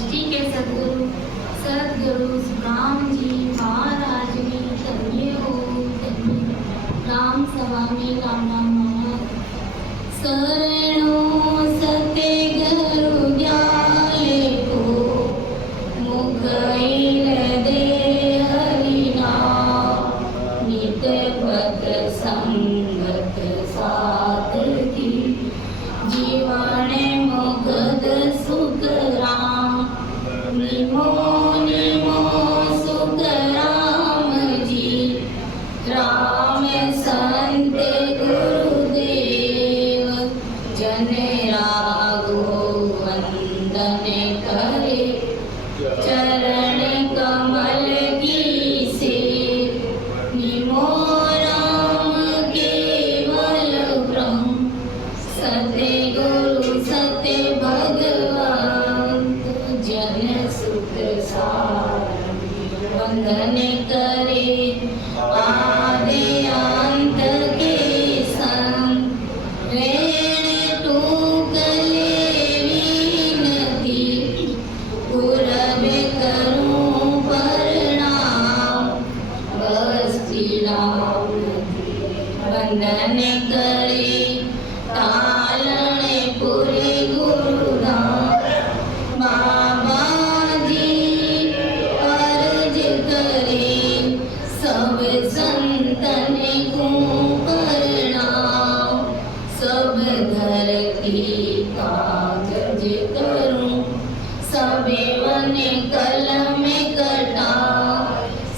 सृष्टि के सद्गुरु सद्गुरु राम जी महाराज ने धन्य हो धन्य। राम सभा में राम नाम माना शरणो सत्य गुरु ज्ञाले को मुख दे हरिना नित पद संगत साथ की जीवन मुगद सुख राम निमो निमो सुख राम जी राम संत गुरुदेव जन राघो वंदन करे चरण कमल की से निमो राम केवल ब्रह्म सत्य गुरु सत्य भगवान जन सुख सारंगी वंदन करे आदि अंत के संग रेण टूकले विनती पूरब करूं प्रणाम बस्ती राम वंदन करे तालन पुरे गुरुनाम बाबा जी अर्ज करे सब संतन को प्रणाम सब घर की कागज करूं सबे वन कलम कटा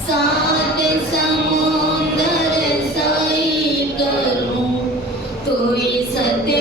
सात समुंदर सही करूं तोई सत्य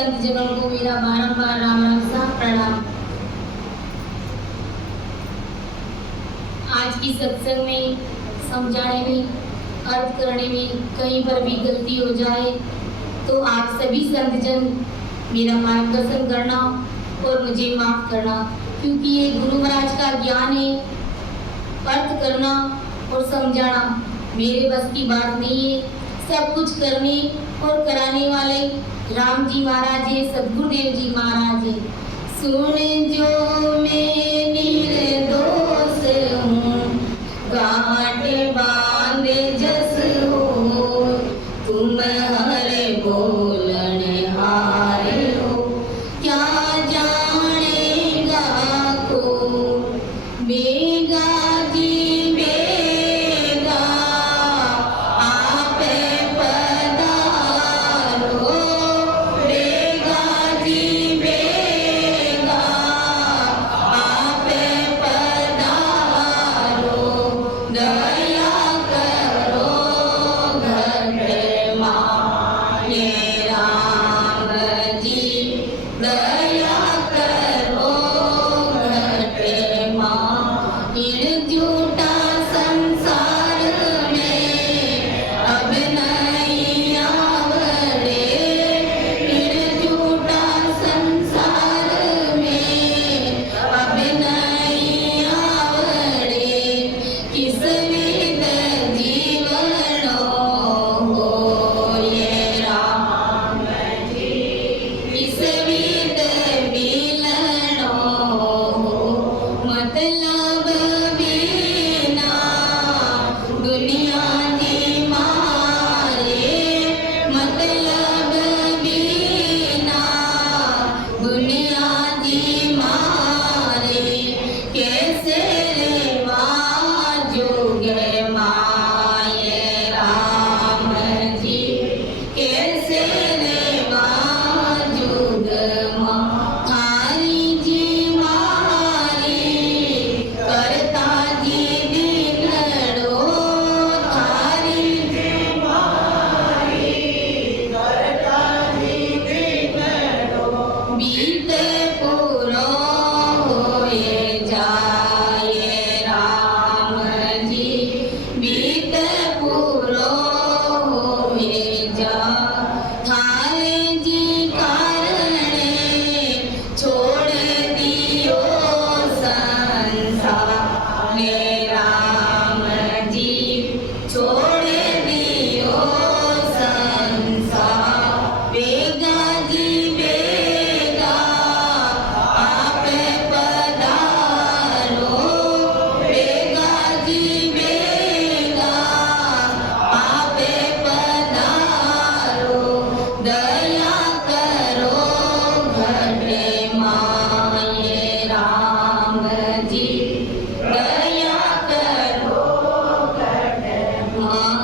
संत जनों को मेरा बारंबार राम राम सा प्रणाम। आज की सत्संग में समझाने में, अर्थ करने में कहीं पर भी गलती हो जाए तो आप सभी संत जन मेरा मार्गदर्शन करना और मुझे माफ करना, क्योंकि ये गुरु महाराज का ज्ञान है। अर्थ करना और समझाना मेरे बस की बात नहीं है। सब कुछ करने और कराने वाले राम जी महाराज है, सदगुरुदेव जी महाराज है। सुन जो मैं निर्दोष हूँ, गांठ बांध जस हो, तुम हर बोलन हार हो, क्या जानेगा को बेगा जी बेगा, आप पधारो, बेगा जी बेगा, आप पधारो, दया करो घट माये राम जी, दया करो घट माँ। इन झूठा संसार में अब नहीं आवड़े, इन झूठा संसार में अब नहीं आवड़े, किस विध जीवनो हो ये राम जी, किस विध मिलनो हो, मतलब बिना दुनिया जी मारे, मतलब बिना दुनिया जी मारे, कैसे रेवा जोग माये राम जी, कैसे रेवा जोग माँ। थारी जी मारी करता जी दिनड़ो, थारी जी मारी करता जी दिनड़ो, बीते पूरो होए जाए राम जी, बीते पूरो होए जा। थारे जी कारणे छोड़ दियो संसार हे राम जी, छोड़ दियो संसार, बेगा जी बेगा, आप पधारो, बेगा जी बेगा, आप पधारो, दया करो घट माये राम जी, दया करो घट माँ।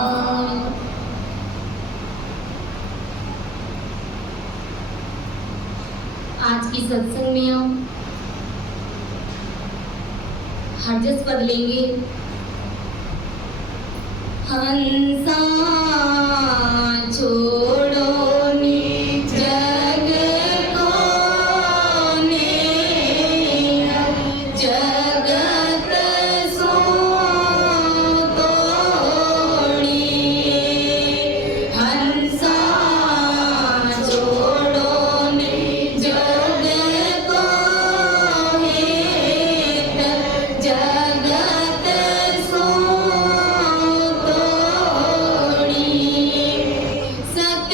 आज की सत्संग में हम हरजस पद लेंगे। हंसा छोड़ो नी जग को ने, जगत सो तोड़ी, हंसा छोड़ो नी जग को हेत, जगत सो तोड़ी, सक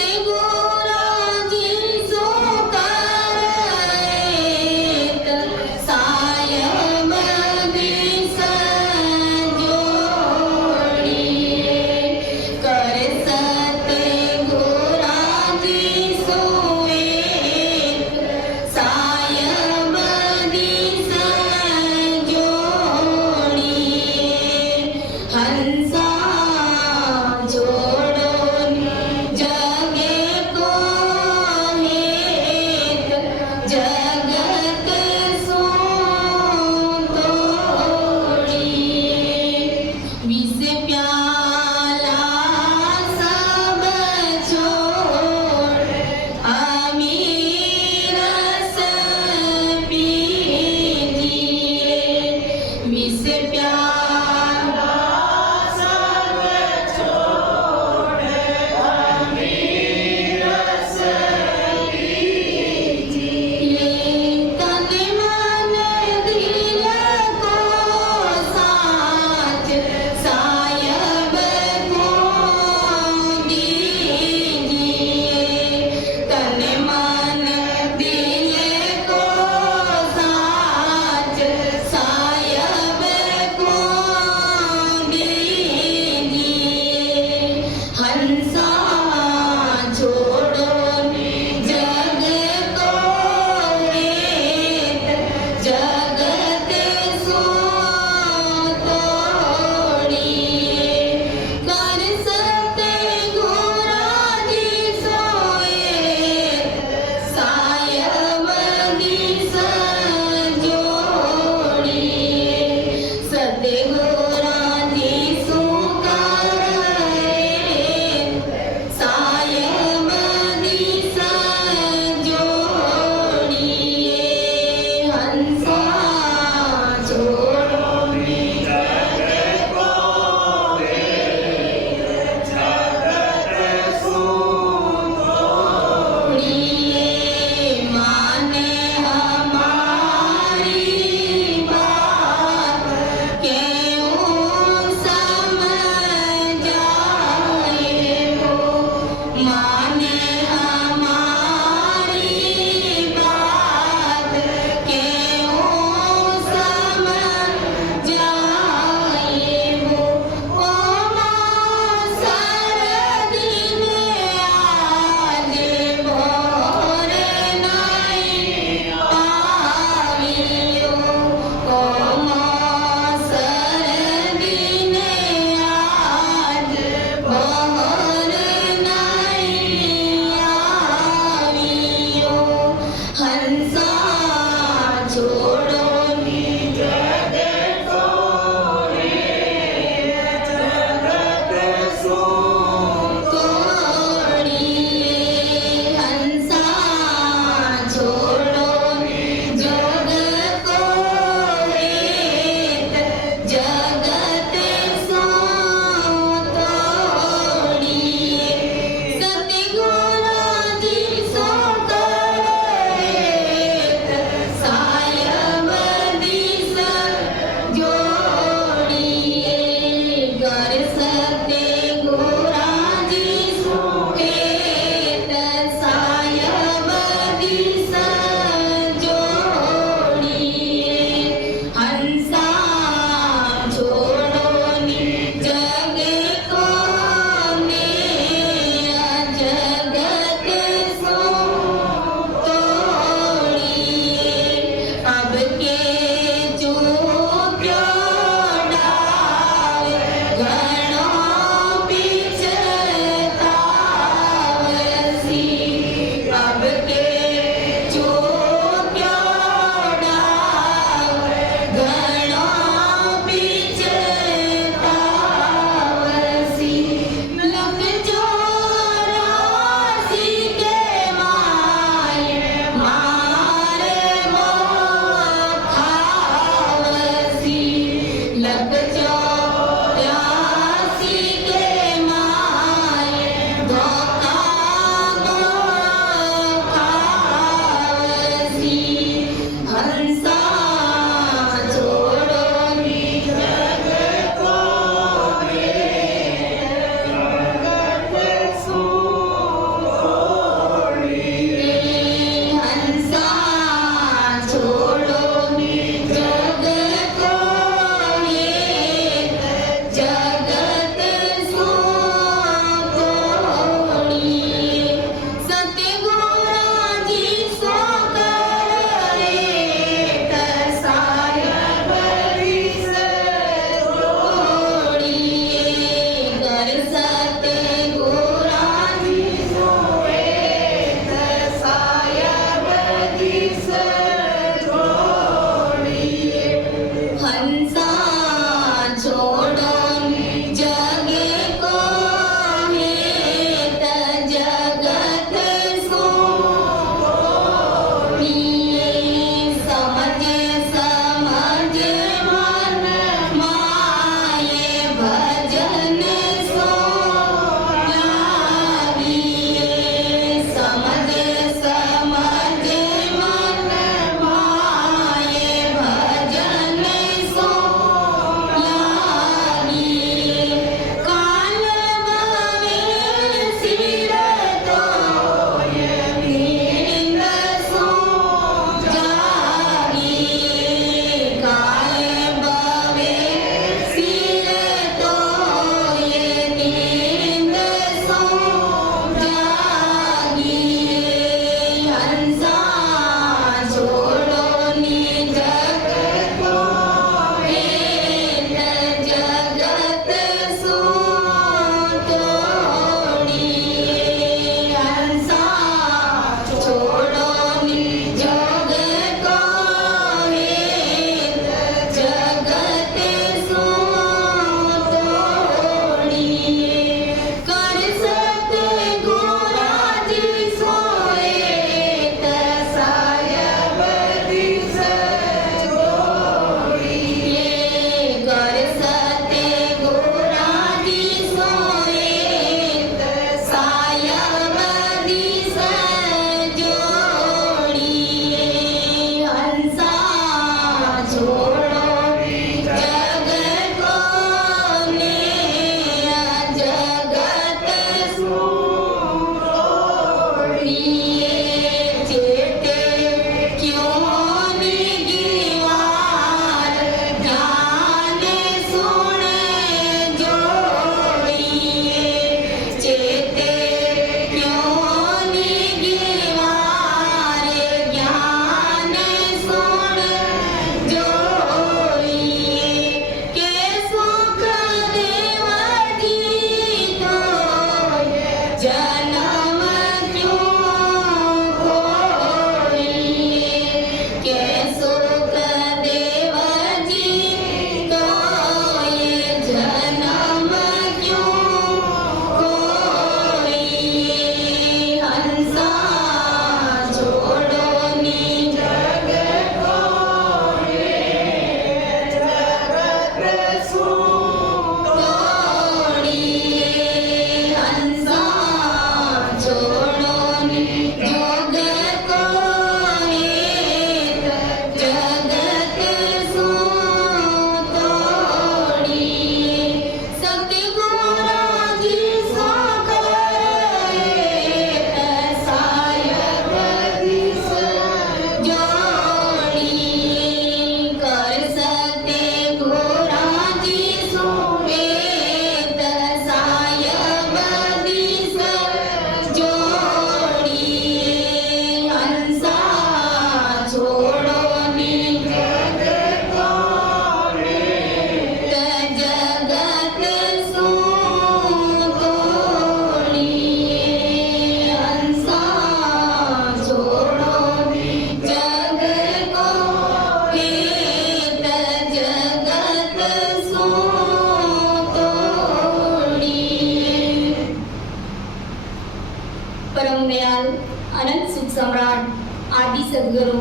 आदि सद्गुरु,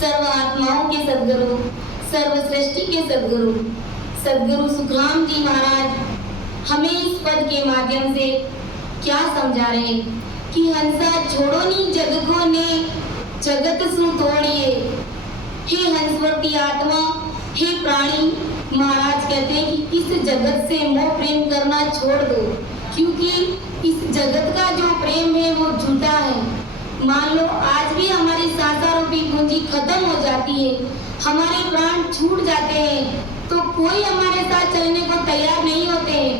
सर्व आत्माओं के सद्गुरु, सर्व सृष्टि के सद्गुरु, सद्गुरु सुखराम जी महाराज हमें इस पद के माध्यम से क्या समझा रहे हैं कि हंसा छोड़ो नी जग को ने जगत सु तोड़िए। हे हंसवती आत्मा, हे प्राणी, महाराज कहते हैं कि इस जगत से मोह प्रेम करना छोड़ दो, क्योंकि इस जगत का जो प्रेम है वो झूठा है। मान लो आज भी हमारी सांसा रूपी पूंजी खत्म हो जाती है, हमारे प्राण छूट जाते हैं, तो कोई हमारे साथ चलने को तैयार नहीं होते हैं।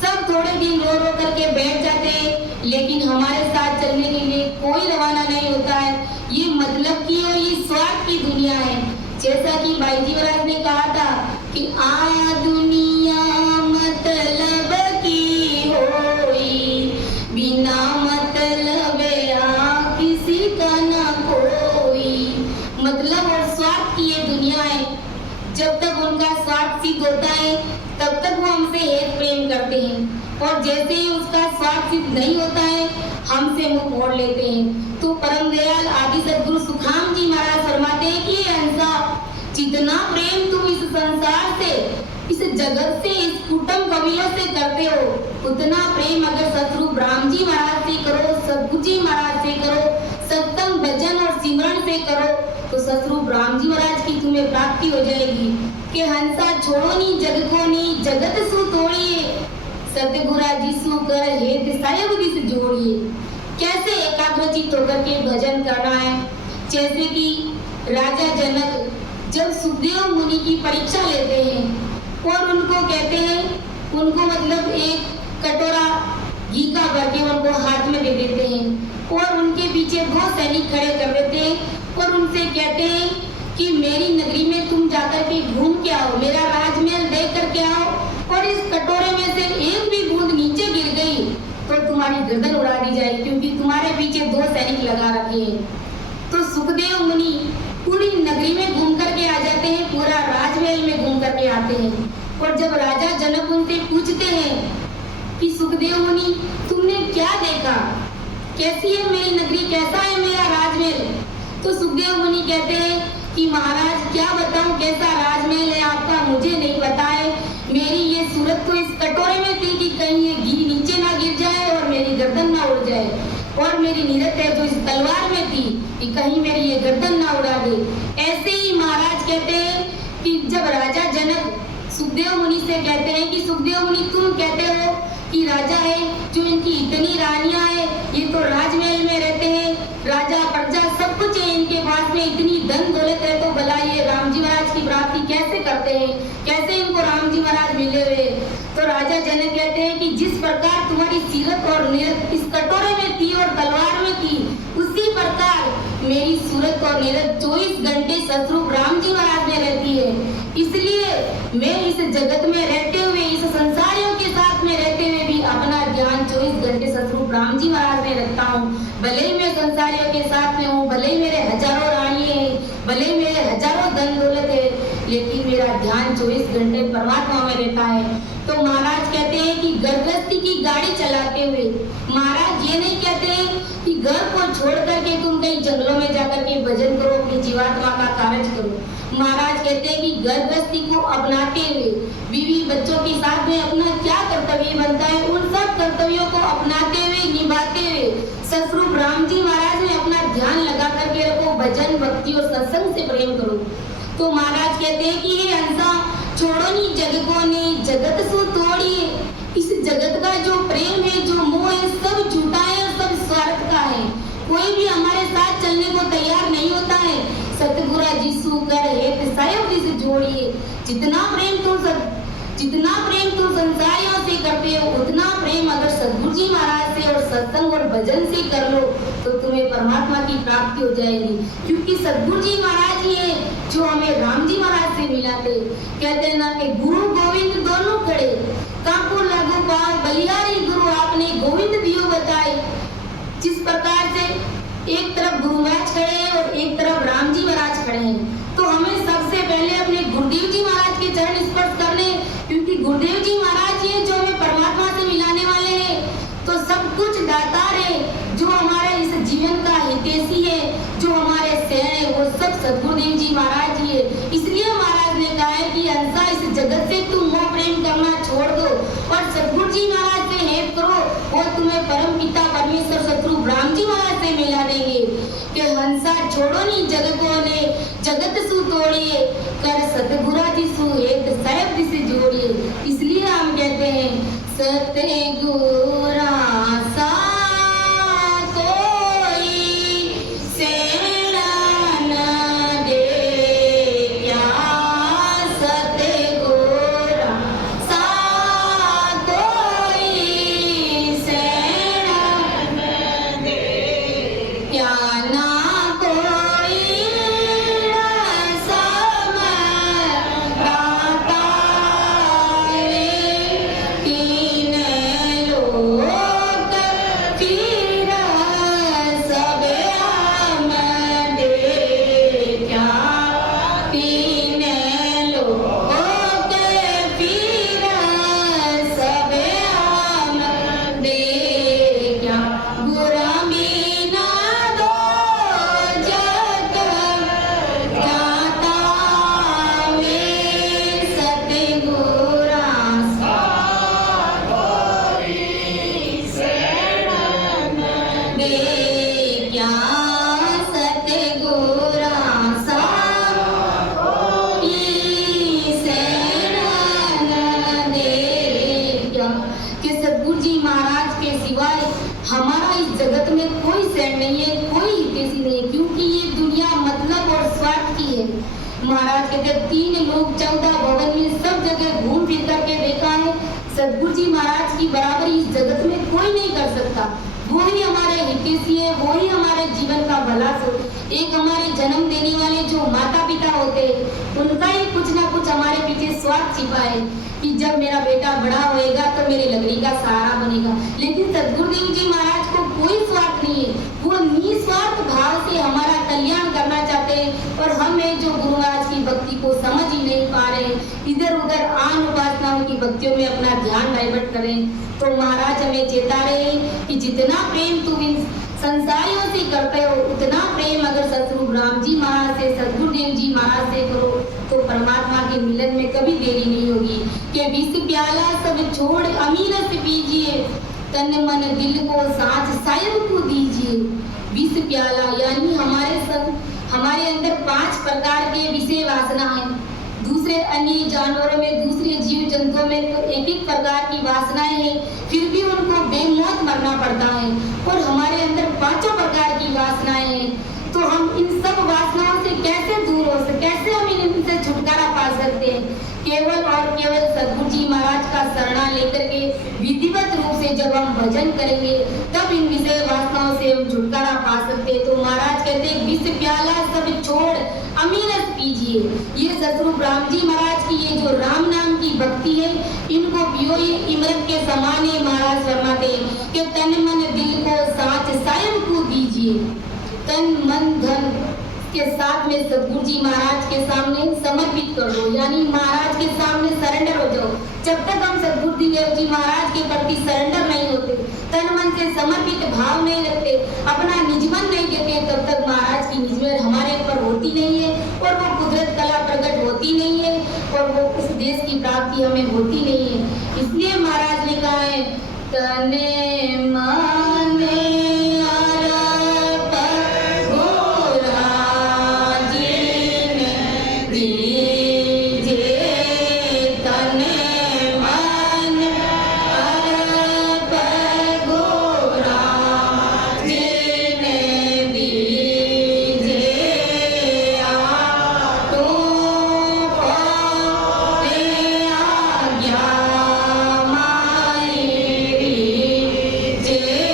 सब थोड़े दिन रो रो करके बैठ जाते हैं, लेकिन हमारे साथ चलने के लिए कोई रवाना नहीं होता है। ये मतलब की और ये स्वार्थ की दुनिया है। जैसा कि भाई जी महाराज ने कहा था कि आया दुनिया मतलब की होई, बिना मतलब आ किसी का ना कोई। मतलब और स्वार्थ की ये दुनिया है। जब तक उनका स्वार्थ सिद्ध होता है तब तक वो हमसे हेत प्रेम करते हैं, और जैसे ही उसका स्वार्थ सिद्ध नहीं होता है हमसे मुंह मोड़ लेते हैं। तो परम दयाल आदि सद्गुरु सुखराम जी महाराज फरमाते हैं कि हंसा, जितना प्रेम तुम इस संसार से, इस जगत से, इस कुटुंब कबीलों से करते हो, उतना प्रेम अगर सतगुरु ब्रह्म जी महाराज से करो, सतगुरु जी महाराज से करो, सत्संग भजन और सिमरन से करो, तो सतगुरु ब्रह्म जी महाराज की तुम्हें प्राप्ति हो जाएगी। कि हंसा छोड़ो नी जग को नी जगत सु तोड़िए, सतगुरा जिसु कर हेत सायब दिस जोड़िए। कैसे एकाग्रचित होकर के भजन करना है। जैसे कि राजा जनक जब सुखदेव मुनि की परीक्षा लेते हैं और उनको कहते हैं, उनको मतलब एक कटोरा घी का भर के उनको हाथ में दे देते हैं और उनके पीछे 2 सैनिक खड़े कर देते हैं और उनसे कहते हैं कि मेरी नगरी में तुम जाकर के घूम के आओ, मेरा राजमहल देख करके आओ, और इस कटोरे में से एक भी बूंद नीचे गिर गई तो तुम्हारी गर्दन उड़ा दी जाएगी, क्योंकि तुम्हारे पीछे 2 सैनिक लगा रखे हैं। तो सुखदेव मुनि पूरी नगरी में घूम करके आ जाते हैं, पूरा राजमहल में घूम करके आते हैं, और जब राजा जनक उनसे पूछते हैं कि सुखदेव मुनि तुमने क्या देखा, कैसी है मेरी नगरी, कैसा है मेरा राजमहल, तो सुखदेव मुनि कहते हैं कि महाराज क्या बताऊं कैसा राजमहल है आपका, मुझे नहीं पता है। मेरी ये सूरत तो इस कटोरे में थी कि कहीं ये घी नीचे ना गिर जाए और मेरी गर्दन ना उड़ जाए, और मेरी नीरत है जो इस तलवार में थी कि कहीं मेरी ये गर्दन ना उड़ा दे। ऐसे ही महाराज कहते हैं कि जब राजा जनक सुखदेव मुनि से कहते हैं कि सुखदेव मुनि तुम कहते हो कि राजा है जो इनकी इतनी रानियां है, ये तो राजमहल में रहते हैं, राजा प्रजा सब कुछ है इनके पास में, इतनी धन दौलत है, तो भला ये राम जी महाराज की प्राप्ति कैसे करते हैं, कैसे इनको राम जी महाराज मिले हुए। तो राजा जनक कहते हैं कि जिस प्रकार तुम्हारी सीरत और नीरत इस कटोरे में थी और तलवार में थी, उसी प्रकार मेरी सूरत और नीरत 24 घंटे सतरूप राम जी महाराज में रहती है। इसलिए मैं इस जगत में रहते हुए, इस संसारियों के साथ में रहते हुए भी अपना ध्यान 24 घंटे सतरूप राम जी महाराज में रखता हूँ। भले ही मैं संसारियों के साथ में हूँ, भले ही मेरे हजारों रानी है, भले ही मेरे हजारों धन दौलत है, लेकिन मेरा ध्यान 24 घंटे परमात्मा में रहता है। तो महाराज कहते हैं कि गृहस्थी की गाड़ी चलाते हुए महाराज ये नहीं कहते हैं कि घर को छोड़ करके तुम कहीं जंगलों में जाकर के भजन करो, अपनी जीवात्मा का कार्य करो। महाराज कहते हैं कि गृहस्थी को अपनाते हुए बीवी बच्चों के साथ में अपना क्या कर्तव्य बनता है, उन सब कर्तव्यों को अपनाते हुए, निभाते हुए सतरूप राम जी महाराज में अपना ध्यान लगा करके रखो, भजन भक्ति और सत्संग से प्रेम करो। तो महाराज कहते हैं कि हे हंसा छोड़ो नी जग को ने जगत सु तोड़िए। इस जगत का जो प्रेम है, जो मोह है, सब झूठा है और सब स्वार्थ का है। कोई भी हमारे साथ चलने को तैयार नहीं होता है। सतगुरा जिसु कर हेत सायब दिस जोड़िए। जितना प्रेम तुम संसारियों से करते हो, उतना प्रेम अगर सतगुरु जी महाराज से और सत्संग और भजन से कर लो तो तुम्हें परमात्मा की प्राप्ति हो जाएगी। क्योंकि सतगुरु जी महाराज ही है जो हमें राम जी महाराज से मिलाते। कहते हैं ना कि गुरु गोविंद दोनों खड़े, कांपू लागू पाव बलिहारी गुरु आपने गोविंद दियो बताए। जिस प्रकार से एक तरफ गुरु महाराज खड़े हैं और एक तरफ राम जी महाराज खड़े हैं, तो हमें सबसे पहले अपने गुरुदेव जी महाराज के चरण स्पर्श करने, क्योंकि गुरुदेव जी महाराज ही जो हमें परमात्मा से मिलाने वाले हैं। तो सब कुछ दातार है, जो हमारे इस जीवन का हितैषी है, जो हमारे सिर्फ सद्गुरुदेव जी महाराज ही है। इसलिए महाराज ने कहा है कि हंसा इस जगत से तुम मोह प्रेम करना छोड़ दो और सद्गुरु जी महाराज से हेत करो, वो तुम्हें परम पिता परमेश्वर सतगुरु ब्रह्म जी महाराज से मिला देंगे। कि हंसा छोड़ो नी जग को ले, जगत सु तोड़िए, कर सतगुरा जी सु हेत साहेब जी से जोड़िए। इसलिए हम कहते हैं सतगुरा सा हमारा इस जगत में कोई सैन नहीं है, कोई हितैषी नहीं है, क्योंकि ये दुनिया मतलब और स्वार्थ की है। महाराज कहते 3 लोग 14 भवन में सब जगह घूम फिर करके देखा है, सद्गुरु जी महाराज की बराबरी इस जगत में कोई नहीं कर सकता। वो ही हमारे हितैषी है, वो ही हमारे जीवन का भला सोच। एक हमारे जन्म देने वाले जो माता पिता होते हैं, उनका ही कुछ ना कुछ हमारे पीछे स्वार्थ छिपा है कि जब मेरा बेटा बड़ा होएगा तो मेरी लकड़ी का सहारा बनेगा। लेकिन सद्गुरुदेव जी महाराज को कोई स्वार्थ नहीं है, वो निस्वार्थ भाव से हमारा कल्याण करना चाहते हैं। और हम है जो गुरु महाराज की भक्ति को समझ ही नहीं पा रहे, इधर उधर आन उपासनाओं की भक्तियों में अपना ध्यान डाइवर्ट करें। तो महाराज हमें चेता रहे कि जितना प्रेम तुम इन संसारियों से करते हो, उतना प्रेम अगर सतगुरु ब्रह्म जी महाराज से, सद्गुरुदेव जी महाराज से करो तो परमात्मा के मिलन में कभी देरी नहीं होगी। कि विष प्याला सब छोड़ अमीरत पीजिए, तन मन दिल को साथ सायब को दीजिए। विष प्याला यानी हमारे अंदर 5 प्रकार के विषय वासना है। दूसरे अन्य जानवरों में, दूसरे जीव जंतुओं में तो एक प्रकार की वासनाएं हैं, फिर भी उनको बेमौत मरना पड़ता है। और हमारे अंदर 5 प्रकार की वासनाएं हैं। तो हम इन सब वासनाओं से कैसे दूर हो सकते, कैसे हम इनसे छुटकारा पा सकते हैं? केवल और केवल सद्गुरु जी महाराज का शरणा लेकर के विधिवत रूप से जब हम भजन करेंगे, तब इन विषय वासनाओं से हम छुटकारा पा सकते हैं। तो महाराज कहते हैं विष प्याला सब छोड़ अमीरत पीजिए। ये सतगुरु ब्रह्म जी महाराज की ये जो राम नाम की भक्ति है, इनको पियो ये इमरत के समान है। महाराज फरमाते हैं कि तन मन दिल को साथ सायब को दीजिए। तन मन धन के साथ में सतगुरु जी महाराज के सामने समर्पित कर दो, यानी महाराज के सामने सरेंडर हो जाओ। जब तक हम सतगुरु जी महाराज के प्रति सरेंडर नहीं होते, तन मन से समर्पित भाव नहीं रखते, अपना निजमन नहीं देते, तब तक महाराज की निजमन हमारे ऊपर होती नहीं है और वो कुदरत कला प्रकट होती नहीं है और वो उस देश की प्राप्ति हमें होती नहीं है। इसलिए महाराज ने कहा है तने माने जय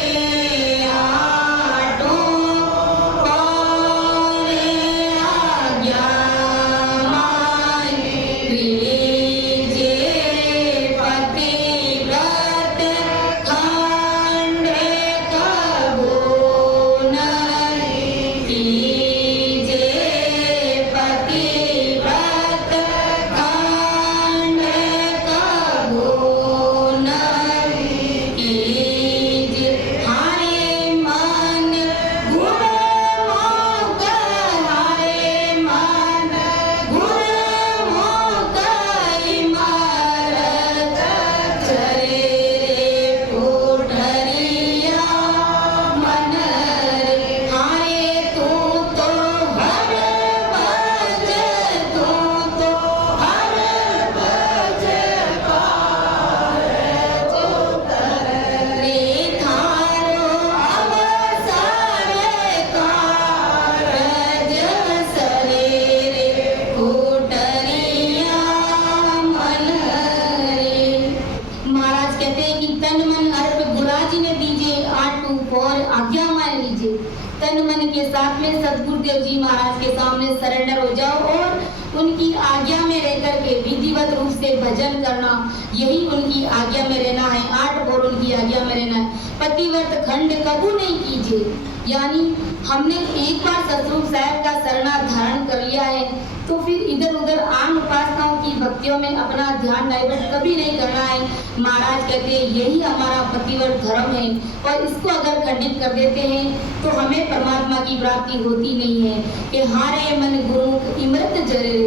में सद्गुरुदेव जी महाराज के सामने सरेंडर हो जाओ और उनकी आज्ञा में रहकर के विधिवत रूप से भजन करना, यही उनकी आज्ञा में रहना है। 8 और उनकी आज्ञा में रहना है। पतिव्रत खंड कबू नहीं कीजिए, यानी हमने एक बार सतरूप साहब का शरणा धारण कर लिया है तो फिर इधर उधर आम उपासनाओं की भक्तियों में अपना ध्यान डाइवर्ट कभी नहीं करना है। महाराज कहते हैं यही हमारा पतिव्रत धर्म है और इसको अगर खंडित कर देते हैं तो हमें परमात्मा की प्राप्ति होती नहीं है। कि हारे मन गुरु इमृत जरे,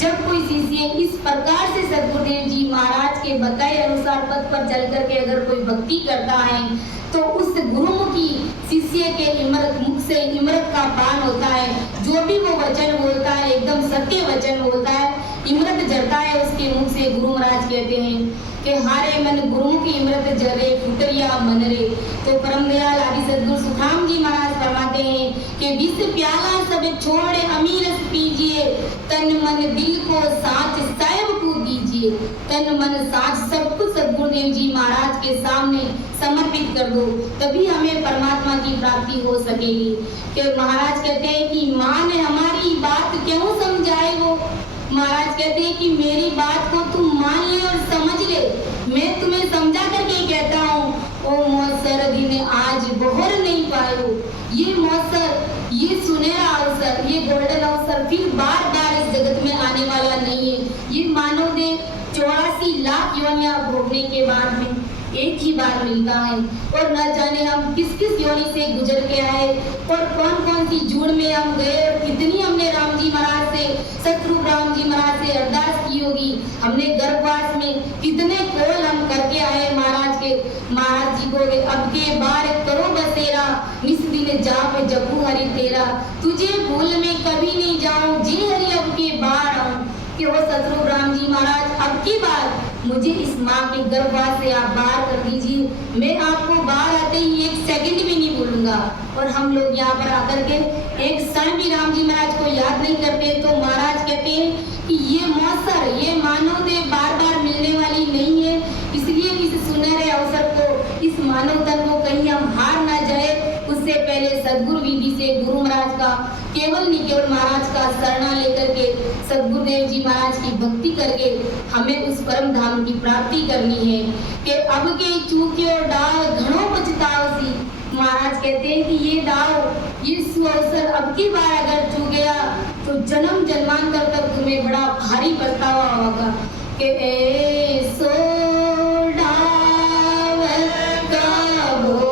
जब कोई शिष्य इस प्रकार से सद्गुरुदेव जी महाराज के बताए अनुसार पथ पर चल करके अगर कोई भक्ति करता है तो उस गुरुमुखी शिष्य के इमृत मुख से इमृत का पान होता है। जो भी वो वचन बोलता है एकदम सत्य वचन बोलता है, इमृत जरता है उसके मुख से। गुरु महाराज कहते हैं कि हारे मन गुरुमुखी इमृत जरे फुटरिया मन रे। तो परम दयाल आदि सद्गुरु सुखराम जी महाराज फरमाते हैं कि विष प्याला सब छोड़े अमीरस पीजिए, तन मन दिल को साच साहेब को दीजिए। तन मन साच सब कुछ सद्गुरुदेव जी महाराज के सामने समर्पित कर दो, तभी हमें परमात्मा की प्राप्ति हो सकेगी। कि महाराज कहते हैं कि माँ ने हमारी बात क्यों समझाए वो। महाराज कहते हैं कि मेरी बात को तुम मान ले और समझ ले, मैं तुम्हें समझा करके कहता हूँ। ओ मौसर दिन आज बोहर नहीं पायो, ये मौसर, ये सुनहरा अवसर, ये गोल्डन अवसर फिर बार बार इस जगत में आने वाला नहीं है। ये मानव देह 84 लाख योनियां भोगने के बाद में एक ही बार मिलता है और न जाने हम किस किस योनि से गुजर के आए और कौन कौन सी जूड़ में हम गए और कितनी हमने राम जी महाराज से, सतरूप राम जी महाराज से अरदास की होगी। हमने गर्भवास में कितने कोल हम करके आए महाराज के, महाराज जी को अब के बार करो बसेरा, निस दिन जाप जपू हरि तेरा, तुझे भूल में कभी नहीं जाऊं, जी हरि अब के बार आऊं। कि वो सतरूप राम जी महाराज अब की बार मुझे इस माँ के गर्भवास से आप बाहर कर दीजिए, मैं आपको बाहर आते ही 1 सेकंड भी नहीं भूलूंगा। और हम लोग यहाँ पर आकर के एक क्षण भी राम जी महाराज को याद नहीं करते। तो महाराज कहते हैं कि ये मौसर, ये मानव देह बार बार मिलने वाली नहीं है, इसलिए इस सुनहरे अवसर को, इस मानव तन को कहीं हम हार ना जाए, उससे पहले सद्गुरु विधि से गुरु महाराज का केवल नहीं केवल महाराज का शरणा लेकर के सद्गुरुदेव जी महाराज की भक्ति करके हमें उस परम धाम की प्राप्ति करनी है। कि अब के चूक्यो डाल घणो पछताओसी। महाराज कहते हैं कि ये दाव, ये सुअवसर अब की बार अगर चूक गया तो जन्म जन्मांतर तक तुम्हें बड़ा भारी पछतावा होगा। कि ऐसो डाव कबो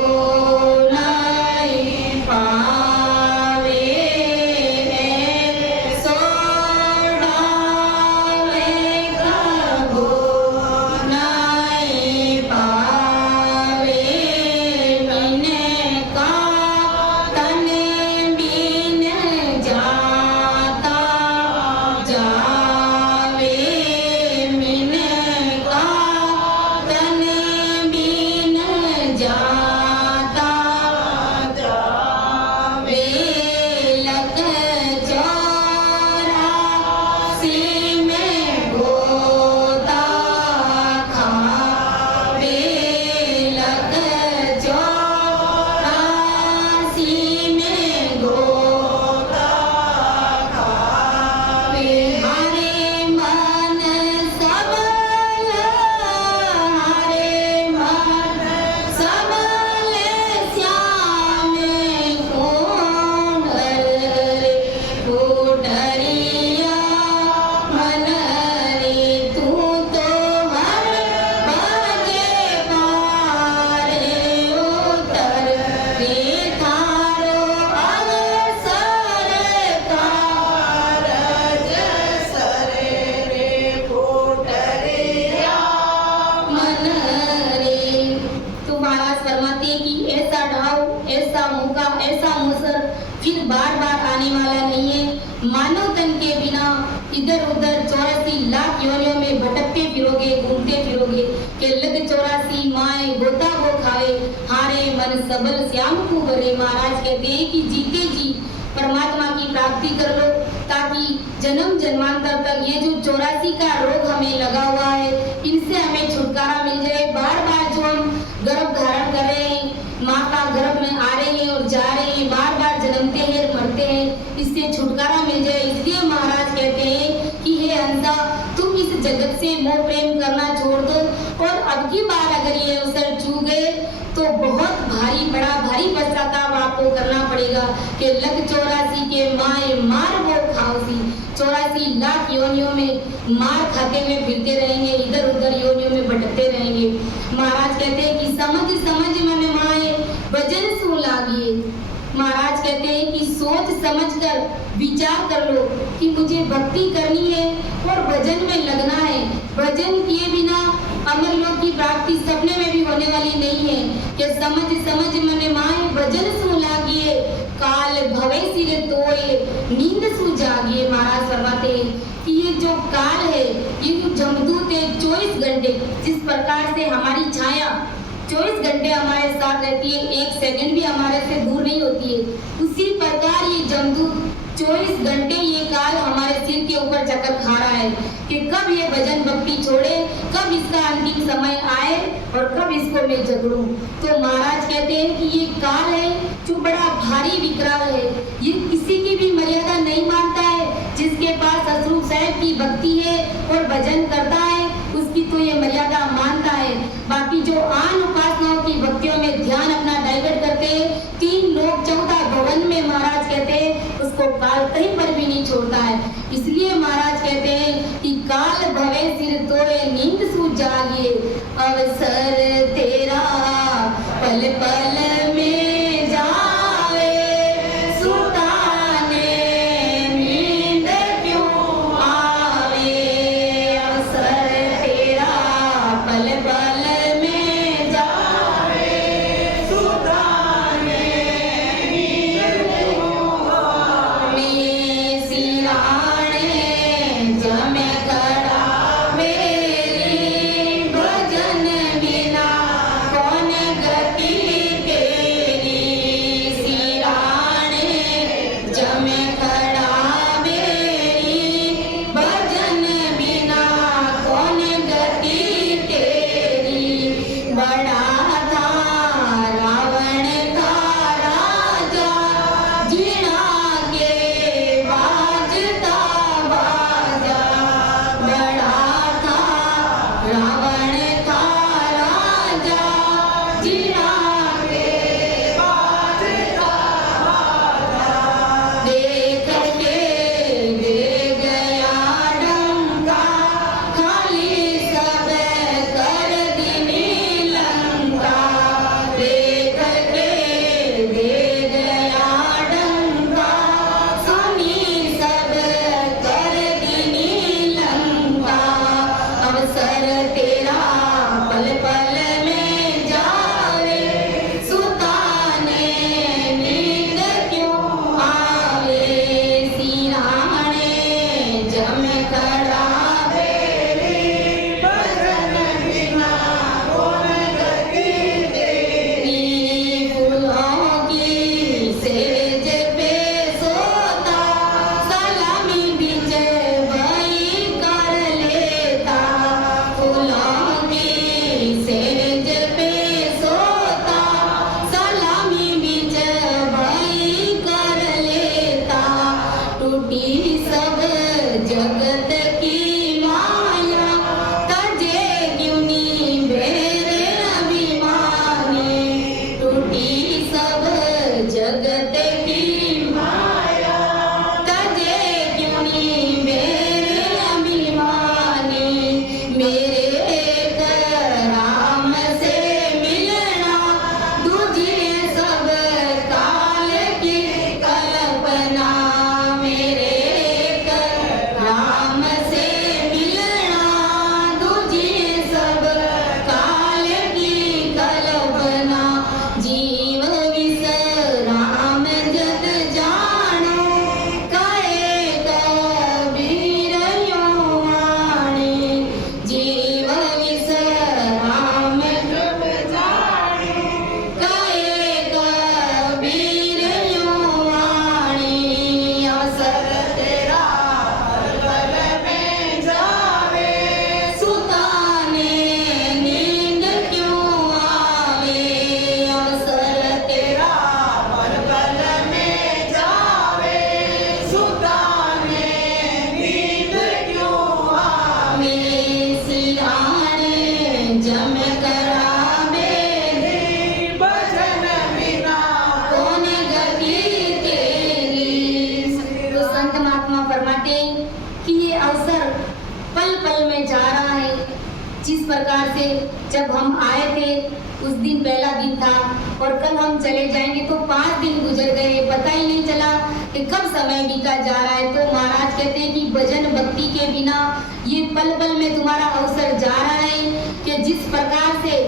इधर उधर 84 लाख योनियों में भटकते फिरोगे, घूमते फिरोगे। के लग 84 माए गोता वो खाए, हारे मन सबल श्याम को भरे। महाराज कहते हैं कि जीते जी परमात्मा की प्राप्ति कर लो, ताकि जन्म जन्मांतर तक ये जो 84 का रोग हमें लगा हुआ है, इनसे हमें छुटकारा मिल जाए। बार बार जो हम गर्भ धारण कर रहे हैं, माँ का गर्भ में आ रहे हैं और जा रहे हैं, बार बार जन्मते हैं मरते हैं, इससे छुटकारा मिल जाए। इसलिए महाराज कहते हैं कि हे अंधा, तुम इस जगत से मोह प्रेम करना छोड़ दो, और अब की बार अगर ये अवसर चूक गए तो बहुत भारी, बड़ा भारी पश्चाताप आपको करना पड़ेगा कि लग 84 के माए मार वो खाओसी। 84 लाख योनियों में मार खाते हुए फिरते रहेंगे, इधर उधर योनियों में भटकते रहेंगे। महाराज कहते हैं कि समझ समझ मन माए भजन सु लागिए। महाराज कहते हैं कि सोच समझकर विचार कर लो कि मुझे भक्ति करनी है और भजन में लगना है। भजन किए बिना अमर लोक की प्राप्ति सपने में भी होने वाली नहीं है। कि समझ समझ मन माए भजन सु लागिए, काल भवे सिर तोए नींद सु जागिए। महाराज फरमाते हैं कि ये जो काल है, ये जो जमदूत है 24 घंटे, जिस प्रकार से हमारी छाया 24 घंटे हमारे साथ रहती है, 1 सेकंड भी हमारे से दूर नहीं होती है, उसी प्रकार ये जमदूत 24 घंटे ये काल हमारे सिर के ऊपर चक्कर खा रहा है कि कब ये भजन भक्ति छोड़े, कब इसका अंतिम समय आए और कब इसको मैं झगड़ूं। तो महाराज कहते हैं कि ये काल है जो बड़ा भारी विकराल है, ये किसी की भी मर्यादा नहीं मानता है। जिसके पास सतरूप साहब की भक्ति है और भजन करता है, उसकी तो ये मर्यादा मानता है। बाकी जो आन उपासनाओं की भक्तियों में ध्यान अपना डाइवर्ट करते हैं, 3 लोक 14 भवन में महाराज कहते हैं उसको काल कहीं पर भी नहीं छोड़ता है। इसलिए महाराज कहते हैं कि काल भवे सिर तोड़े नींद सु जागिए, अवसर तेरा पल पल में जाए, सुताने नींद क्यों आवे, अवसर तेरा पल पल में जाए, सुताने नींद क्यों आवे, सिराने जमे कड़ा मेरी, भजन बिना कौन गति तेरी, सिराने जमे कड़ा मेरी, भजन बिना कौन गति तेरी, बड़ा था रावण का राजा, जीना के बाजता बाजा, बड़ा था रावण का राजा, जीना के बाजता बाजा, देख के दे गया डंका, खाली सब कर दी लंका, देख के दे गया डंका, सुनी सब कर दी लंका, अवसर तेरा पल पल में जावे, सुताने नींद क्यों आवे, सिराने जमे कड़ा मेरी, भजन बिना कौन गति तेरी, फूलों की सेज पे सोता, सलामी बीच भई कर लेता, फूलों की सेज पे सोता, सलामी बीच भई कर लेता, टूटी सब जगत की माया, तजे क्यों नी मेरे अभिमानी, टूटी सब जगत की माया, तजे क्यों नी मेरे अभिमानी, मेरे एक राम से मिलना, दूजे सब काल की कल्पना, मेरे एक राम से चाहते हैं कि ये अवसर पल पल में जा रहा है। जिस प्रकार से जब हम आए थे उस दिन पहला दिन था और कल हम चले जाएंगे तो 5 दिन गुजर गए, पता ही नहीं चला कि कब समय बीता जा रहा है। तो महाराज कहते हैं कि भजन भक्ति के बिना ये पल पल में तुम्हारा अवसर जा रहा है कि जिस प्रकार से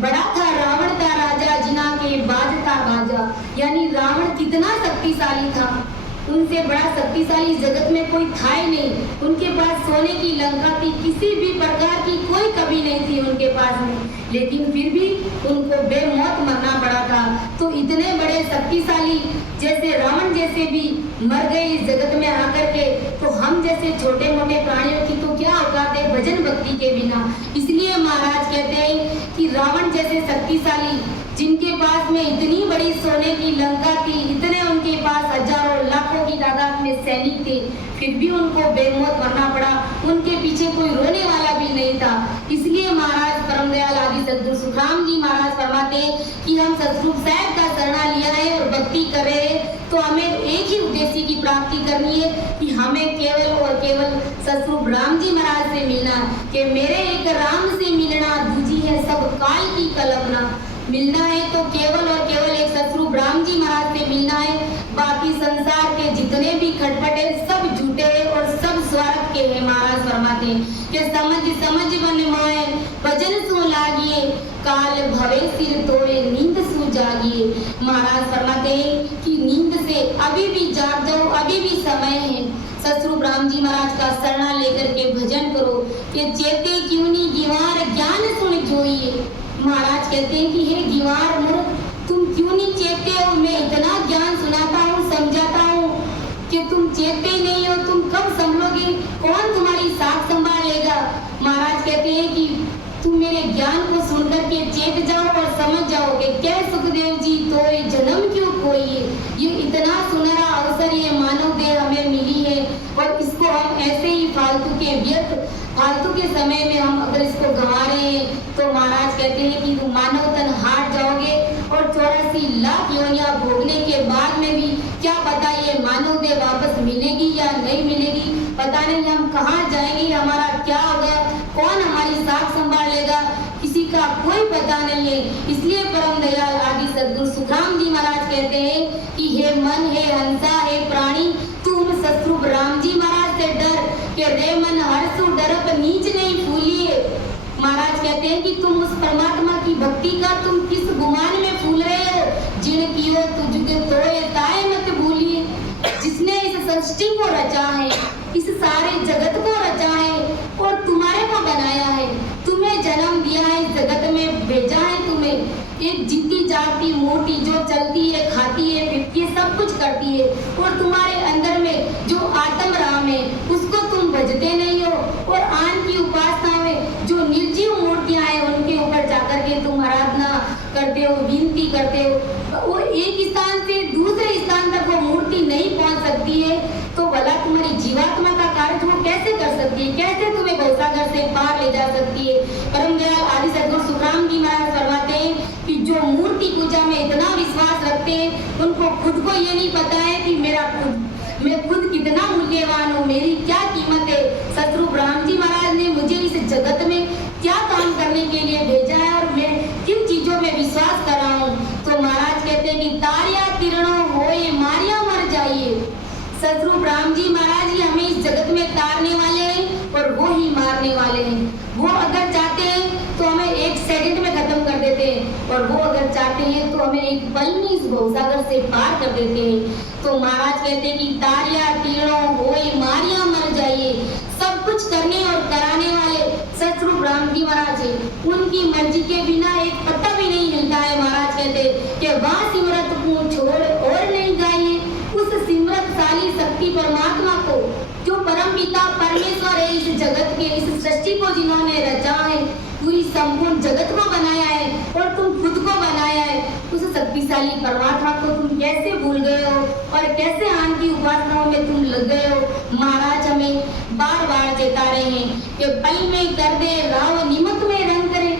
बड़ा था रावण का राजा, जिना के बाद था राजा, यानी रावण कितना शक्तिशाली था, उनसे बड़ा शक्तिशाली जगत में कोई था ही नहीं। उनके पास सोने की लंका थी, किसी भी प्रकार की कोई कमी नहीं थी उनके पास में, लेकिन फिर भी उनको बेमौत मरना पड़ा था। तो इतने बड़े शक्तिशाली जैसे रावण जैसे भी मर गए इस जगत में आकर के, तो हम जैसे छोटे मोटे प्राणियों की तो क्या औकात है भजन भक्ति के बिना। इसलिए महाराज कहते हैं कि रावण जैसे शक्तिशाली जिनके पास में इतनी बड़ी सोने की लंका थी, इतने उनके पास हजारों लाखों की तादाद में सैनिक थे, फिर भी उनको बेमौत मरना पड़ा, उनके पीछे कोई रोने वाला भी नहीं था। इसलिए महाराज परम दयाल आदि सद्गुरु सुखराम जी महाराज फरमाते कि हम सतरूप साहब का शरणा लिया है और भक्ति कर रहे हैं, तो हमें एक ही उद्देश्य की प्राप्ति करनी है कि हमें केवल और केवल सतरूप राम जी महाराज से मिलना, कि मेरे एक राम से मिलना दूजी है सब काल की कल्पना। मिलना है तो केवल और केवल एक सतरूप राम जी महाराज से मिलना है, बाकी संसार के जितने भी खटपट है सब झूठे हैं और सब स्वार्थ के हैं। महाराज फरमाते हैं कि समझ समझ मन मोए भजन सो लागिए, काल भवे सिर तोड़े नींद सो जागिए। महाराज फरमाते हैं कि नींद से अभी भी जाग जाओ, अभी भी समय है। सतरूप राम जी महाराज का शरणा लेकर के भजन करो कि चेते क्यों नहीं गिवार ज्ञान सुन जोइए। महाराज कहते हैं कि हे गिवार मूर्ख, तुम क्यों नहीं चेते हो? मैं इतना ज्ञान सुनाता हूँ, समझाता हूँ कि तुम चेते ही नहीं हो। तुम कब संभलोगे? कौन तुम्हारी साख संभालेगा? महाराज कहते हैं कि तुम मेरे ज्ञान को सुनकर के चेत जाओ और समझ जाओ कि क्या सुखदेव जी तो ये जन्म क्यों खोइए। ये इतना सुनहरा अवसर ये मानव देह हमें मिली है और इसको हम ऐसे ही फालतू के समय में हम अगर इसको गंवा रहे हैं तो महाराज कहते हैं कि तुम मानव तन हार जाओगे और 84 लाख योनियां भोगने के बाद में भी क्या पता ये मानव देह वापस मिलेगी या नहीं मिलेगी, पता नहीं हम कहाँ जाएंगे, हमारा क्या होगा, कौन हमारी साख संभालेगा, किसी का कोई पता नहीं है। इसलिए परम दयाल आदि सद्गुरु सुखराम जी महाराज कहते हैं कि हे मन, हे हंसा, हे प्राणी, तुम सतरूप राम जी महाराज से डर के रे मन हर्षु डरप नीच नहीं फूलिए। महाराज कहते हैं कि तुम उस परमात्मा की भक्ति का तुम किस गुमान में फूल रहे हो, जिन कियो तुझके तोए ताए मत भूलिए। जिसने इस सृष्टि को रचा है, इस सारे जगत को रचा है और तुम्हारे को बनाया है, तुम्हें जन्म दिया है, इस जगत में भेजा है तुम्हें, एक जीती जागती मूर्ति जो चलती है, खाती है, पीती है, सब कुछ करती है, और तुम्हारे अंदर में जो आत्म राम है उसको तुम भजते नहीं हो, और आन की उपासना में जो निर्जीव मूर्तियां हैं उनके ऊपर जाकर के तुम आराधना करते हो, विनती करते हो। वो एक स्थान से दूसरे स्थान तक वो मूर्ति नहीं पहुंच सकती है, तो भला तुम्हारी जीवात्मा का कार्य वो कैसे कर सकती है, कैसे तुम्हें भवसागर से पार ले जा सकती है। परम दयाल आदि सद्गुरु सुखराम जी महाराज फरमाते हैं कि जो मूर्ति पूजा में इतना विश्वास रखते हैं उनको खुद को ये नहीं पता है कि मैं खुद कितना मूल्यवान हूँ, मेरी क्या कीमत है। सतरूप राम जी महाराज ने मुझे इस जगत में क्या काम करने के लिए भेजा है और मैं किन चीजों में विश्वास कर रहा हूँ। तो महाराज कहते हैं कि तारिया तिरणो होए मारिया मर जाइए। सतरूप राम जी महाराज ही हमें इस जगत में तारने वाले हैं और वो ही मारने वाले हैं। वो अगर चाहते हैं तो हमें 1 सेकंड में खत्म कर देते हैं, और वो अगर चाहते हैं तो हमें एक पल में इस भवसागर से पार कर देते हैं। तो महाराज कहते हैं कि तारिया तीर्णों होए मारिया मर जाइए। सब कुछ करने और कराने वाले सतरूप राम जी महाराज है, उनकी मर्जी के बिना एक पत्ता भी नहीं हिलता है। महाराज कहते हैं कि वहाँ सिमरत को छोड़ और नहीं गाइए। उस सिमरतशाली शक्ति परमात्मा को जो परम पिता परमेश्वर है, इस जगत के इस सृष्टि को जिन्होंने रचा है, पूरी संपूर्ण जगत को बनाया है और तुम खुद को बनाया है, उस शक्तिशाली परमात्मा को तुम कैसे भूल गए हो और कैसे आन की उपासनाओं में तुम लग गए हो। महाराज हमें बार बार चेता रहे हैं कि पल में कर दे राव निमक में रंग करे।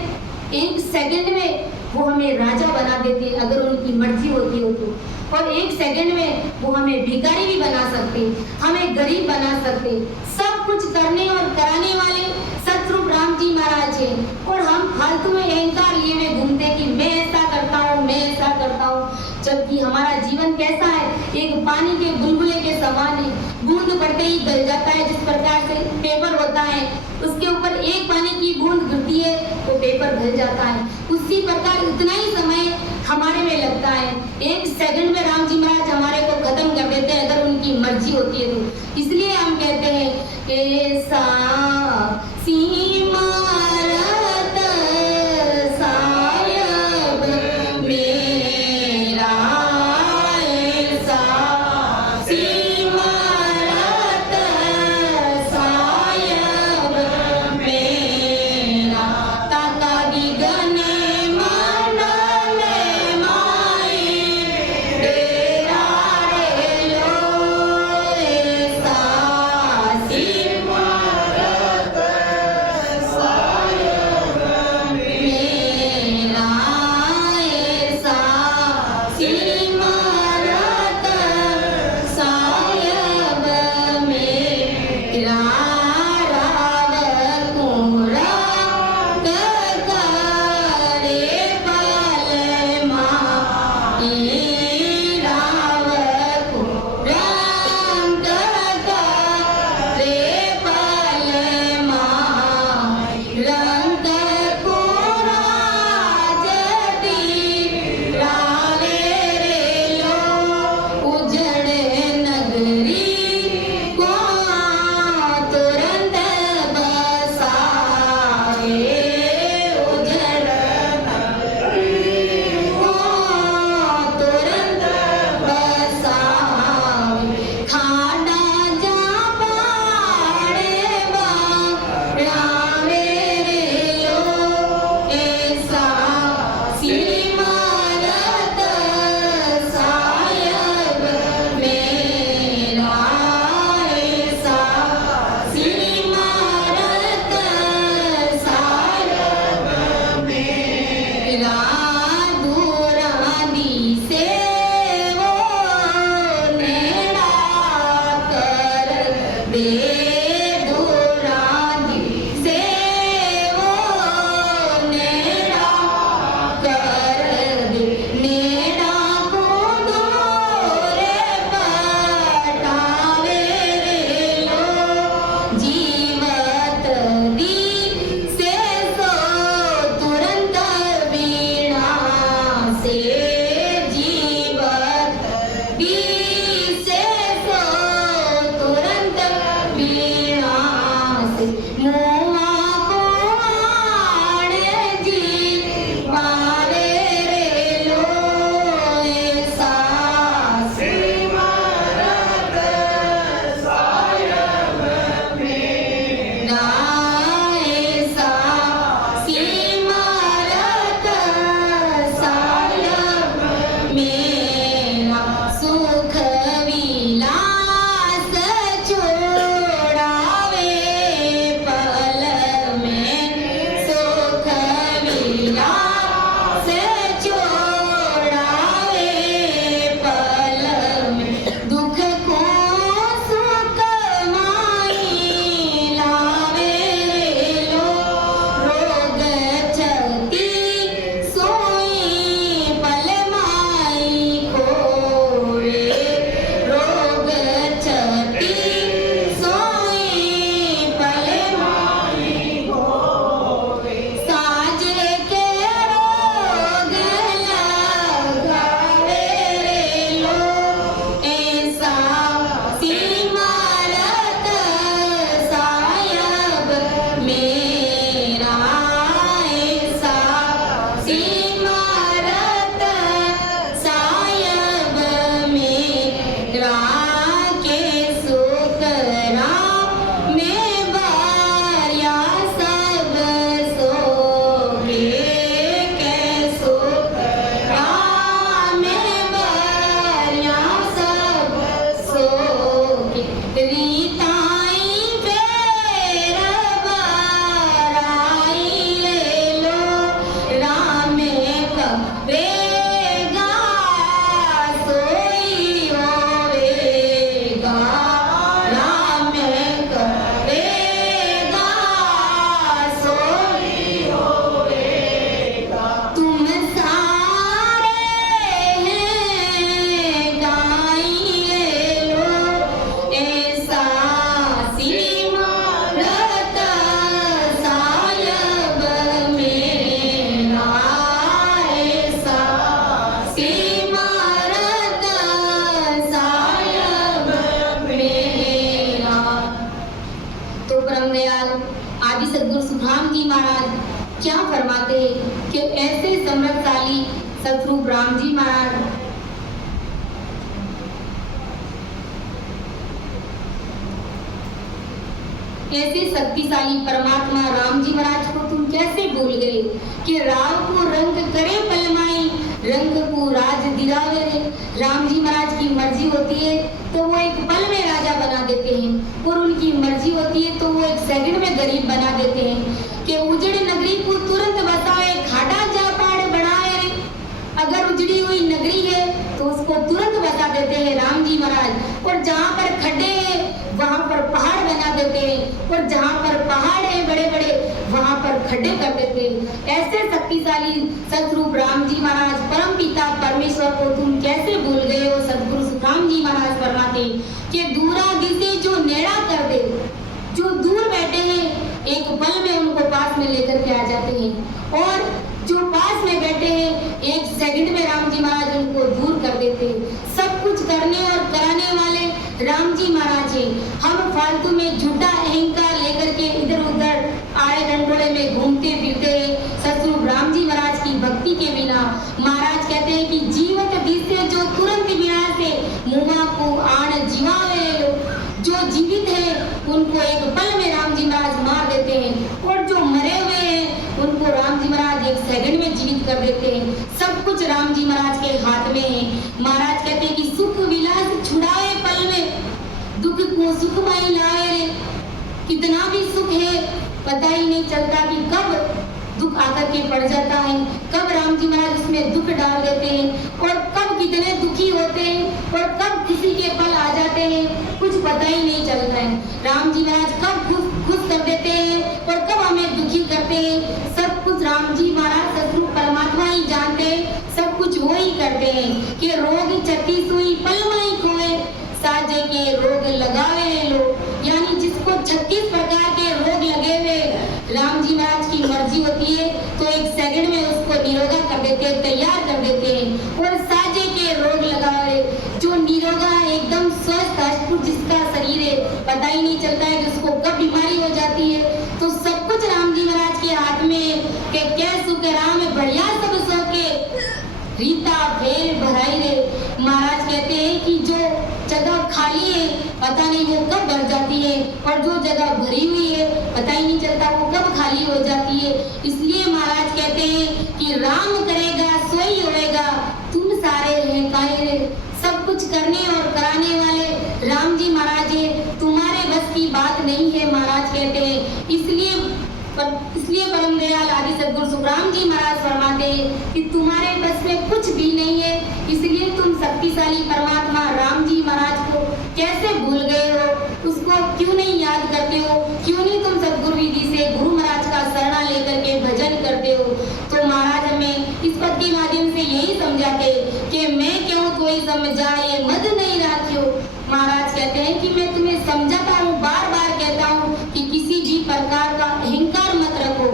1 सेकंड में वो हमें राजा बना देते अगर उनकी मर्जी होती हो तो। और एक सेकंड में वो हमें भिखारी भी बना सकते, हमें गरीब बना सकते। सब कुछ करने और कराने वाले सतरूप राम जी महाराज हैं। और हम फालतू में अहंकार लिए हुए घूमते कि मैं ऐसा करता हूँ, मैं ऐसा करता हूँ, जबकि हमारा जीवन कैसा है, एक पानी के बुलबुले के समान है। बूंद पड़ते ही गल जाता है। जिस प्रकार से पेपर होता है, उसके ऊपर एक पानी की बूंद गिरती है तो पेपर गल जाता है। उसी प्रकार इतना ही समय हमारे में लगता है। एक सेकंड में राम जी महाराज हमारे को खत्म कर देते हैं अगर उनकी मर्जी होती है तो। इसलिए हम कहते हैं ऐसा सीमा सद्गुरु सुखराम जी महाराज क्या फरमाते हैं कि ऐसे समृद्धशाली सतरूप राम जी महाराज ऐसे शक्तिशाली परमात्मा राम जी महाराज को तुम कैसे भूल गए कि राव को रंग करे पलमाई, रंग को राज दिलावे रे। राम जी महाराज की मर्जी होती है तो वो एक पल में राजा बना देते हैं, और उनकी मर्जी होती है तो वो एक सेकंड में गरीब बना देते हैं कि उजड़े नगरी को तुरंत बसाए, खाड़ा जा पाड़ बढ़ाए रे। अगर उजड़ी हुई नगरी है तो उसको तुरंत बता देते हैं राम जी महाराज, और जहाँ पर खड्डे हैं वहाँ पर पहाड़ बना देते हैं, और जहाँ पर पहाड़ है बड़े बड़े वहाँ पर खड्डे कर देते हैं। ऐसे शक्तिशाली सतरूप राम जी महाराज परम पिता परमेश्वर को तुम कैसे भूल गए हो। सतगुरु सुखराम जी महाराज फरमाते कि दूरा दिसे जो नेड़ा कर दे, जो दूर बैठे हैं एक पल में उनको पास में लेकर के आ जाते हैं, और जो पास में बैठे हैं एक सेकंड में राम जी महाराज उनको दूर कर देते हैं। सब कुछ करने और कराने वाले राम जी महाराज हैं। हम फालतू में झूठा अहंकार लेकर के इधर उधर आड़े डंडोले में घूमते फिरते हैं। सतरूप राम जी महाराज की भक्ति के बिना महाराज कहते हैं कि जीवत दिसे जो तुरंत विनाशे, मुआ को आण जीवावे लो। जो जीवित है उनको एक पल में राम जी महाराज मार देते हैं, और जो मरे हुए हैं उनको राम जी महाराज एक सेकंड में जीवित कर देते हैं। सब कुछ राम जी महाराज के हाथ में है। महाराज कहते हैं कि सुख विलास छुड़ाए पल में, दुख को सुखमय लाए रे। कितना भी सुख है पता ही नहीं चलता कि कब दुख आकर के पड़ जाता है, कब राम जी महाराज उसमें दुख डाल देते हैं, और कब कितने दुखी होते हैं, और कब किसी के पल आ जाते हैं, कुछ पता ही नहीं चलता है। राम जी महाराज कब खुश कर देते हैं और कब हमें दुखी करते हैं, सब कुछ राम जी महाराज सतरूप परमात्मा ही जानते हैं। सब कुछ वो ही करते हैं कि रोग 36 हुई पलमाई खोए, साजे के रोग लगावे लो। यानी जिसको 36 प्रकार के रोग लगे हुए राम जी महाराज की मर्जी होती है तो एक सेकंड में उसको निरोगा कर देते हैं, तैयार कर देते हैं। और साजे के रोग लगावे, जो निरोगा एकदम स्वस्थ अष्टपुट जिसका शरीर है, पता ही नहीं चलता है कि उसको कब बीमारी हो जाती है। तो सब कुछ राम जी महाराज के हाथ में है कि क्या सुख राम बढ़िया सब सोके रीता फेर भराई रे। महाराज कहते हैं कि जो जगह खाली है पता नहीं वो कब भर जाती है, और जो जगह भरी हुई है पता ही नहीं चलता वो कब खाली हो जाती है। इसलिए महाराज कहते हैं कि राम करेगा सोई होएगा, तुम सारे हैं काहे रे। सब कुछ करने और कराने वाले राम जी महाराज है, तुम्हारे बस की बात नहीं है। महाराज कहते हैं इसलिए परम दयाल आदि सद्गुरु सुखराम जी महाराज फरमाते हैं कि तुम्हारे बस में कुछ भी नहीं है। इसलिए तुम शक्तिशाली परमात्मा राम जी महाराज को कैसे भूल गए हो, उसको क्यों नहीं याद करते हो, क्यों नहीं तुम सद्गुरु विधि से गुरु महाराज का शरणा लेकर के भजन करते हो। तो महाराज हमें इस पद के माध्यम से यही समझाते कि मैं क्यों कोई समझाए मद नहीं राखियो। महाराज कहते हैं कि मैं तुम्हें समझाता हूँ, बार बार कहता हूँ कि किसी भी प्रकार का अहंकार मत रखो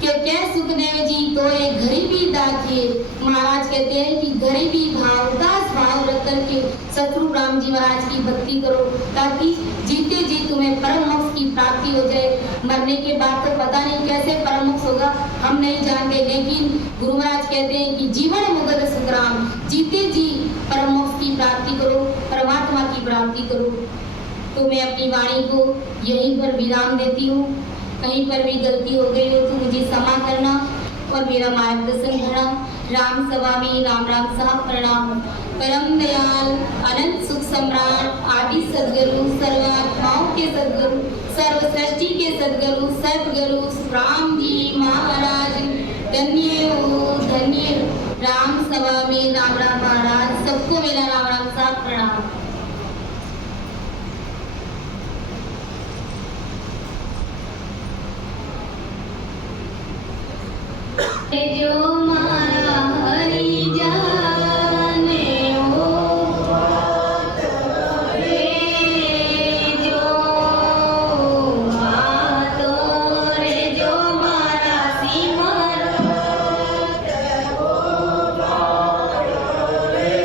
कि क्या सुखदेव जी तो ये गरीबी दाखिए। महाराज कहते हैं कि गरीबी भाव उदास भाव रख करके सतरूप राम जी महाराज की भक्ति करो, ताकि जीते जी तुम्हें परम मोक्ष की प्राप्ति हो जाए। मरने के बाद तो पता नहीं कैसे परम मोक्ष होगा, हम नहीं जानते, लेकिन गुरु महाराज कहते हैं कि जीवन मुगद सुखराम, जीते जी परम मोक्ष की प्राप्ति करो, परमात्मा की प्राप्ति करो। तो मैं अपनी वाणी को यहीं पर विराम देती हूँ। कहीं पर भी गलती हो गई हो तो मुझे क्षमा करना और मेरा मार्गदर्शन करना। राम स्वामी राम राम साहब प्रणाम। परम दयाल अनंत सुख सम्राट आदि सदगुरु सर्वात्माओं के सदगुरु सर्व सृष्टि के सदगुरु सदगुरु राम जी महाराज धन्य हो धन्य। राम स्वामी राम राम महाराज, सबको मेरा राम राम साहब प्रणाम। जो मारा हरि जाने हो रे, जो हाथो रे, जो मारा सिमरन हो रे,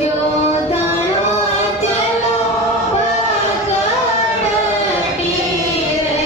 जो दानो चलो पकड़ती रे,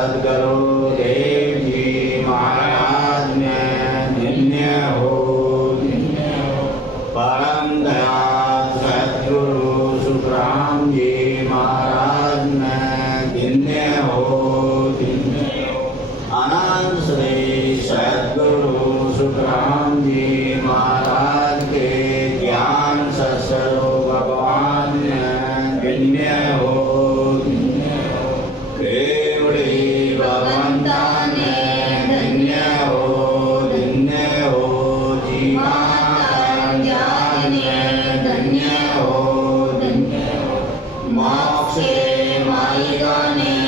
सद्गुरु देव जी महाराज में धन्य हो। परम दयाल सद्गुरु सुखराम जी महाराज में धन्य हो। अनंत श्री सद्गुरु सुखराम जी महाराज के ज्ञान ससरो भगवान में धन्य हो। केवड़ी भगवंता ने धन्य हो जीवा धन्य हो मोक्ष मालिका ने